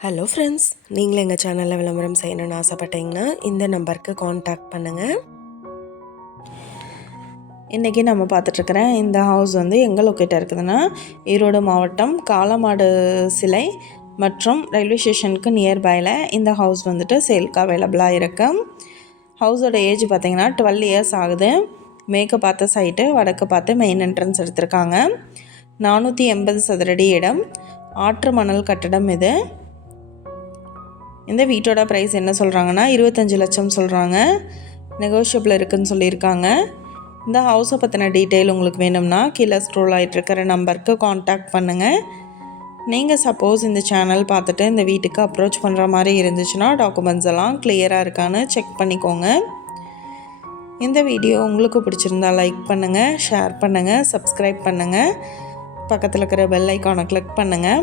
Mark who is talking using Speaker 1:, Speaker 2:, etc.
Speaker 1: Hello friends நீங்களும் எங்கள் சேனலில் விளம்பரம் செய்யணும்னு ஆசைப்பட்டீங்கன்னா இந்த நம்பருக்கு காண்டாக்ட் பண்ணுங்கள்
Speaker 2: இன்றைக்கி நம்ம பார்த்துட்ருக்குற இந்த ஹவுஸ் வந்து எங்கே லொக்கேட்டாக இருக்குதுன்னா ஈரோடு மாவட்டம் காலமாடு சிலை மற்றும் ரயில்வே ஸ்டேஷனுக்கு நியர்பையில் இந்த ஹவுஸ் வந்துட்டு சேலுக்கு அவைலபிளாக இருக்குது ஹவுஸோட ஏஜ் பார்த்திங்கன்னா டுவெல் இயர்ஸ் ஆகுது. மேற்கு பார்த்த சைட்டு வடக்கு பார்த்து மெயின் என்ட்ரன்ஸ் எடுத்திருக்காங்க. நானூற்றி எண்பது சதுரடி இடம். ஆற்று மணல் கட்டடம் இது. இந்த வீட்டோட ப்ரைஸ் என்ன சொல்கிறாங்கன்னா இருபத்தஞ்சி லட்சம் சொல்கிறாங்க நெகோஷியபிள் இருக்குதுன்னு சொல்லியிருக்காங்க. இந்த ஹவுஸை பற்றின டீட்டெயில் உங்களுக்கு வேணும்னா கீழே ஸ்க்ரோல் ஆகிட்டுருக்கிற நம்பருக்கு காண்டாக்ட் பண்ணுங்கள் நீங்கள் சப்போஸ் இந்த சேனல் பார்த்துட்டு இந்த வீட்டுக்கு அப்ரோச் பண்ணுற மாதிரி இருந்துச்சுன்னா டாக்குமெண்ட்ஸ் எல்லாம் கிளியராக இருக்கான்னு செக் பண்ணிக்கோங்க. இந்த வீடியோ உங்களுக்கு பிடிச்சிருந்தா லைக் பண்ணுங்கள் ஷேர் பண்ணுங்கள் சப்ஸ்கிரைப் பண்ணுங்கள் பக்கத்தில் இருக்கிற பெல் ஐக்கானை கிளிக் பண்ணுங்கள்